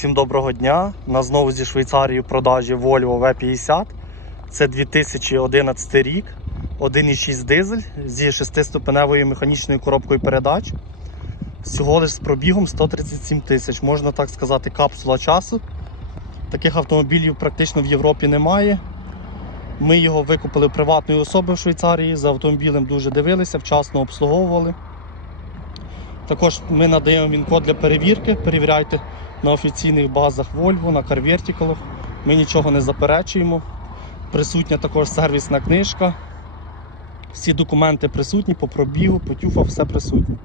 Всім доброго дня. На знову зі Швейцарії в продажі Volvo V50. Це 2011 рік, 1,6 дизель зі 6-ступеневою механічною коробкою передач. Всього лиш з пробігом 137 тисяч. Можна так сказати, капсула часу. Таких автомобілів практично в Європі немає. Ми його викупили приватної особи в Швейцарії. За автомобілем дуже дивилися, вчасно обслуговували. Також ми надаємо він код для перевірки. Перевіряйте на офіційних базах Volvo, на CarVertical. Ми нічого не заперечуємо. Присутня також сервісна книжка. Всі документи присутні по пробігу, по тюфа, все присутнє.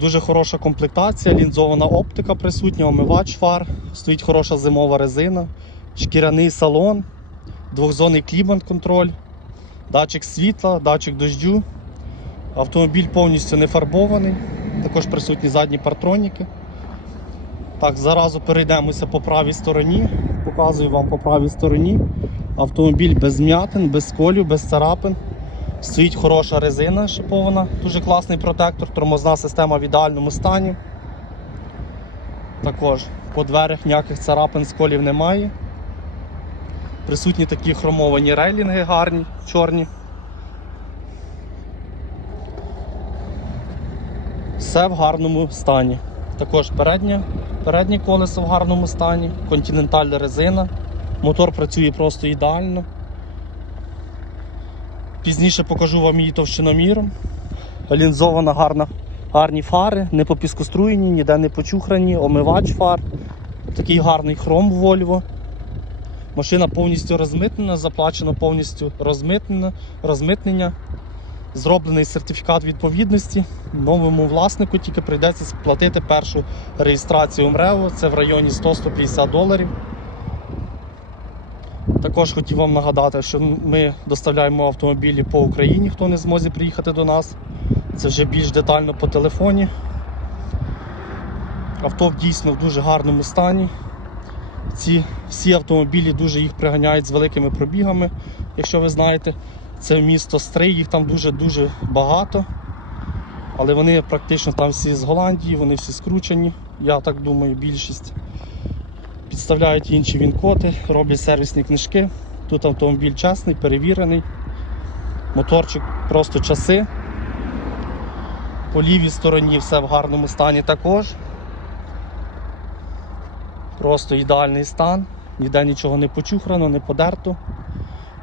Дуже хороша комплектація, лінзована оптика присутня, омивач фар, стоїть хороша зимова резина, шкіряний салон, двохзонний клімат-контроль, датчик світла, датчик дождю. Автомобіль повністю не фарбований, також присутні задні партроніки. Так, заразу перейдемося по правій стороні. Показую вам по правій стороні. Автомобіль без м'ятин, без сколів, без царапин. Стоїть хороша резина шипована, дуже класний протектор, тормозна система в ідеальному стані. Також по дверях ніяких царапин, сколів немає. Присутні такі хромовані рейлінги гарні, чорні. Все в гарному стані. Також переднє, переднє колесо в гарному стані, континентальна резина. Мотор працює просто ідеально. Пізніше покажу вам її товщиноміром. Лінзована гарна, гарні фари, не попіскоструєні, ніде не почухрані, омивач фар. Такий гарний хром в Volvo. Машина повністю розмитнена, заплачено повністю розмитнена, розмитнення. Зроблений сертифікат відповідності. Новому власнику тільки прийдеться сплатити першу реєстрацію МРЕВО. Це в районі 100-150 доларів. Також хотів вам нагадати, що ми доставляємо автомобілі по Україні, хто не зможе приїхати до нас. Це вже більш детально по телефоні. Авто дійсно в дуже гарному стані. Ці всі автомобілі дуже їх приганяють з великими пробігами, якщо ви знаєте. Це місто Стрий, їх там дуже-дуже багато. Але вони практично там всі з Голландії, вони всі скручені, я так думаю, більшість. Підставляють інші він-коди, роблять сервісні книжки. Тут автомобіль чесний, перевірений. Моторчик просто часи. По лівій стороні все в гарному стані також. Просто ідеальний стан, ніде нічого не почухрано, не подерто.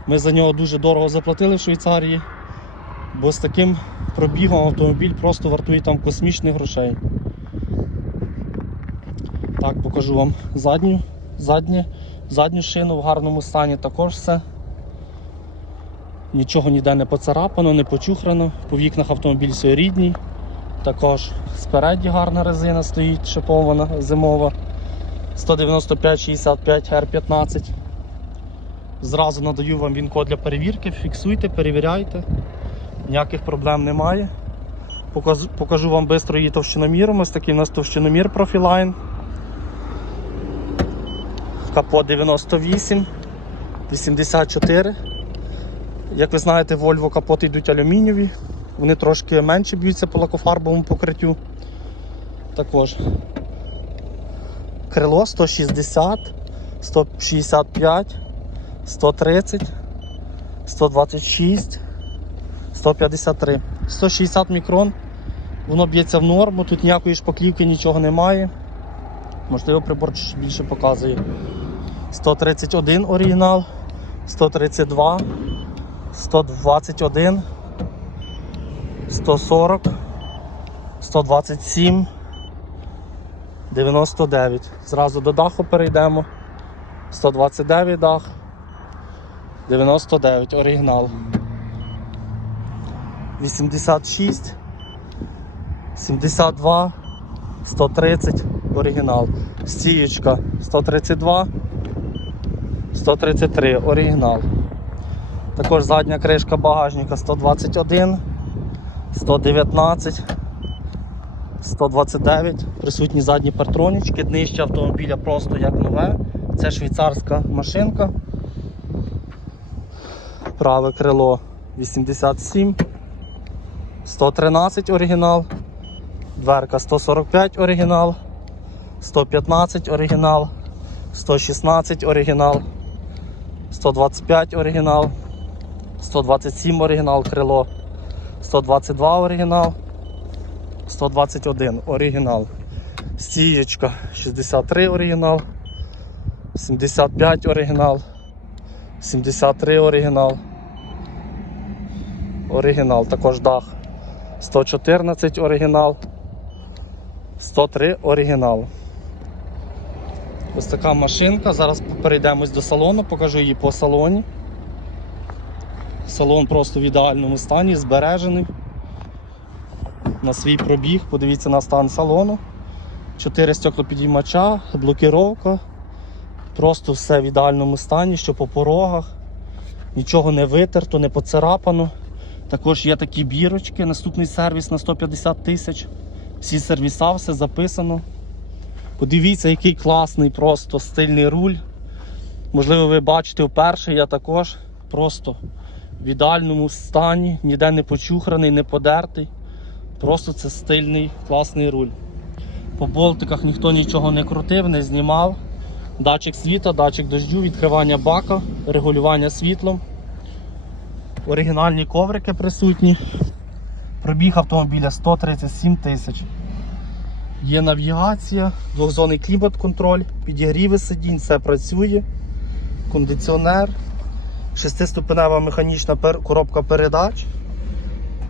Ми за нього дуже дорого заплатили в Швейцарії, бо з таким пробігом автомобіль просто вартує там космічних грошей. Так, покажу вам задню, задню, задню шину в гарному стані також все. Нічого ніде не поцарапано, не почухрано. По вікнах автомобіль все рідній. Також спереді гарна резина стоїть, шипована, зимова. 195-65 R15. Зразу надаю вам він-код для перевірки, фіксуйте, перевіряйте. Ніяких проблем немає. Покажу, покажу вам швидко її товщиноміром. Ось такий у нас товщиномір Profiline. Капот 98, 84. Як ви знаєте, Volvo капоти йдуть алюмінієві. Вони трошки менше б'ються по лакофарбовому покриттю. Також крило 160, 165. 130, 126, 153, 160 мікрон. Воно б'ється в норму, тут ніякої шпаклівки, нічого немає. Можливо, прибор більше показує. 131 оригінал, 132, 121, 140, 127, 99. Зразу до даху перейдемо. 129 дах. 99 оригінал. 86, 72, 130 оригінал. Стіючка 132, 133 оригінал. Також задня кришка багажника 121, 119, 129, присутні задні партронічки, днище автомобіля просто як нове. Це швейцарська машинка. Праве крило. 87, 113 оригінал, дверка 145 оригінал, 115 оригінал, 116 оригінал, 125 оригінал, 127 оригінал крило, 122 оригінал, 121 оригінал. Стієчка 63 оригінал, 75 оригінал, 73 оригінал. Оригінал, також дах. 114 оригінал. 103 оригінал. Ось така машинка. Зараз перейдемось до салону, покажу її по салоні. Салон просто в ідеальному стані, збережений. На свій пробіг, подивіться на стан салону. 4 стеклопідіймача, блокіровка. Просто все в ідеальному стані, що по порогах. Нічого не витерто, не поцарапано. Також є такі бірочки, наступний сервіс на 150 тисяч. Всі сервіса, все записано. Подивіться, який класний, просто стильний руль. Можливо, ви бачите вперше, я також просто в ідеальному стані, ніде не почухраний, не подертий. Просто це стильний, класний руль. По болтиках ніхто нічого не крутив, не знімав. Датчик світа, датчик дождю, відкривання бака, регулювання світлом. Оригінальні коврики присутні. Пробіг автомобіля 137 тисяч. Є навігація, двохзонний клімат-контроль, підігріви сидінь, все працює, кондиціонер, шестиступенева механічна коробка передач.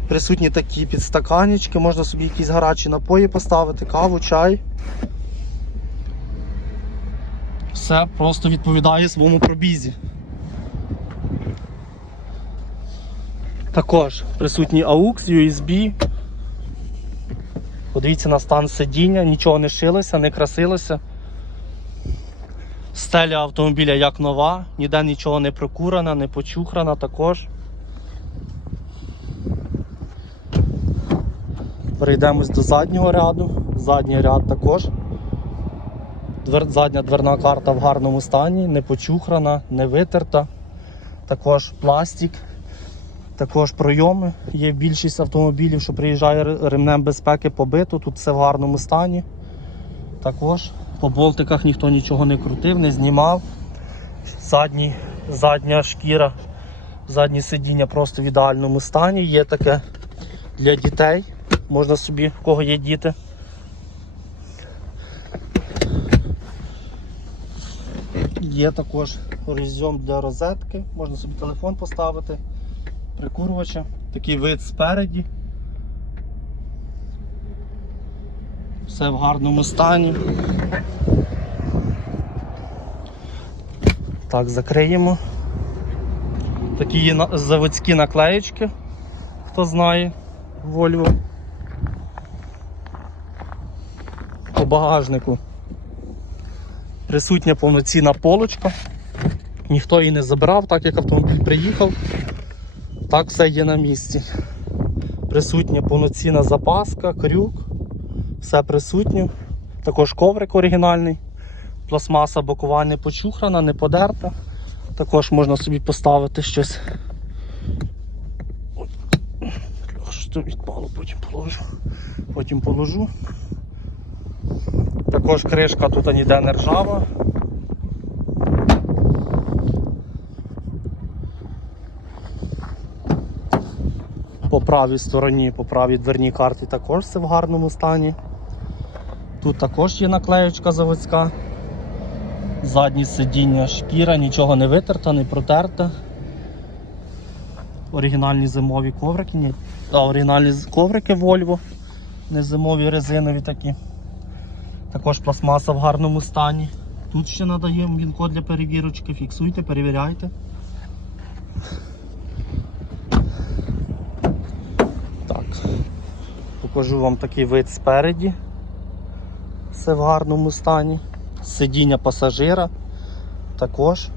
Присутні такі підстаканечки, можна собі якісь гарячі напої поставити, каву, чай. Все просто відповідає своєму пробізі. Також присутній AUX, USB. Подивіться на стан сидіння, нічого не шилося, не красилося. Стеля автомобіля як нова, ніде нічого не прокурена, не почухрана також. Перейдемось до заднього ряду. Задній ряд також. Двер... Задня дверна карта в гарному стані, не почухрана, не витерта. Також пластик. Також пройоми. Є більшість автомобілів, що приїжджає ремнем безпеки побито. Тут все в гарному стані. Також по болтиках ніхто нічого не крутив, не знімав. Задній, задня шкіра, заднє сидіння просто в ідеальному стані. Є таке для дітей. Можна собі, в кого є діти. Є також розйом для розетки, можна собі телефон поставити прикурювача. Такий вид спереді. Все в гарному стані. Так, закриємо. Такі є заводські наклеєчки, хто знає, Volvo. По багажнику присутня повноцінна полочка. Ніхто її не забрав, так як автомобіль приїхав. Так все є на місці. Присутня повноцінна запаска, крюк, все присутнє. Також коврик оригінальний. Пластмаса бокова не почухрана, не подерта. Також можна собі поставити щось. Що відпало, потім положу. Потім положу. Також кришка тут ніде не ржава. По правій стороні, по правій дверній карті також все в гарному стані. Тут також є наклеєчка заводська. Задні сидіння шкіра, нічого не витерта, не протерта. Оригінальні зимові коврики, ні. А, оригінальні коврики Volvo, не зимові резинові такі. Також пластмаса в гарному стані. Тут ще надаємо він код для перевірочки. Фіксуйте, перевіряйте. Так. Покажу вам такий вид спереді. Все в гарному стані. Сидіння пасажира також.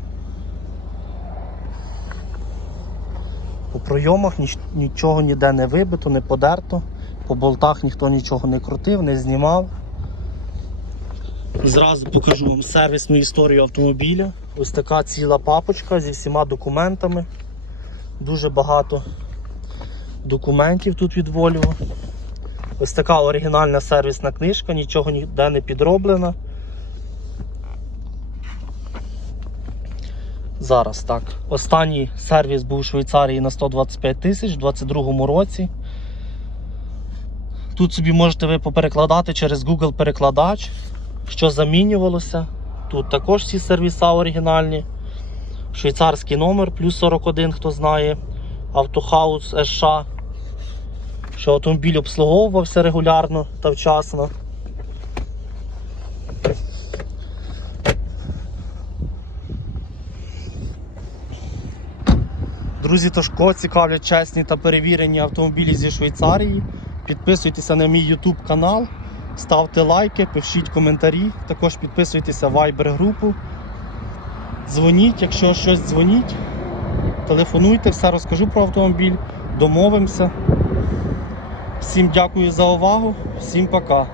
По пройомах ніч- нічого ніде не вибито, не подерто. По болтах ніхто нічого не крутив, не знімав. Зразу покажу вам сервісну історію автомобіля. Ось така ціла папочка зі всіма документами. Дуже багато документів тут від Volvo. Ось така оригінальна сервісна книжка, нічого ніде не підроблена. Зараз так. Останній сервіс був у Швейцарії на 125 тисяч у 2022 році. Тут собі можете ви поперекладати через Google-перекладач що замінювалося. Тут також всі сервіса оригінальні. Швейцарський номер, плюс 41, хто знає. Автохаус США. Що автомобіль обслуговувався регулярно та вчасно. Друзі, тож кого цікавлять чесні та перевірені автомобілі зі Швейцарії. Підписуйтеся на мій YouTube канал, ставте лайки, пишіть коментарі. Також підписуйтеся в Viber групу. Дзвоніть, якщо щось дзвоніть. Телефонуйте, все розкажу про автомобіль, домовимося. Всім дякую за увагу, всім пока.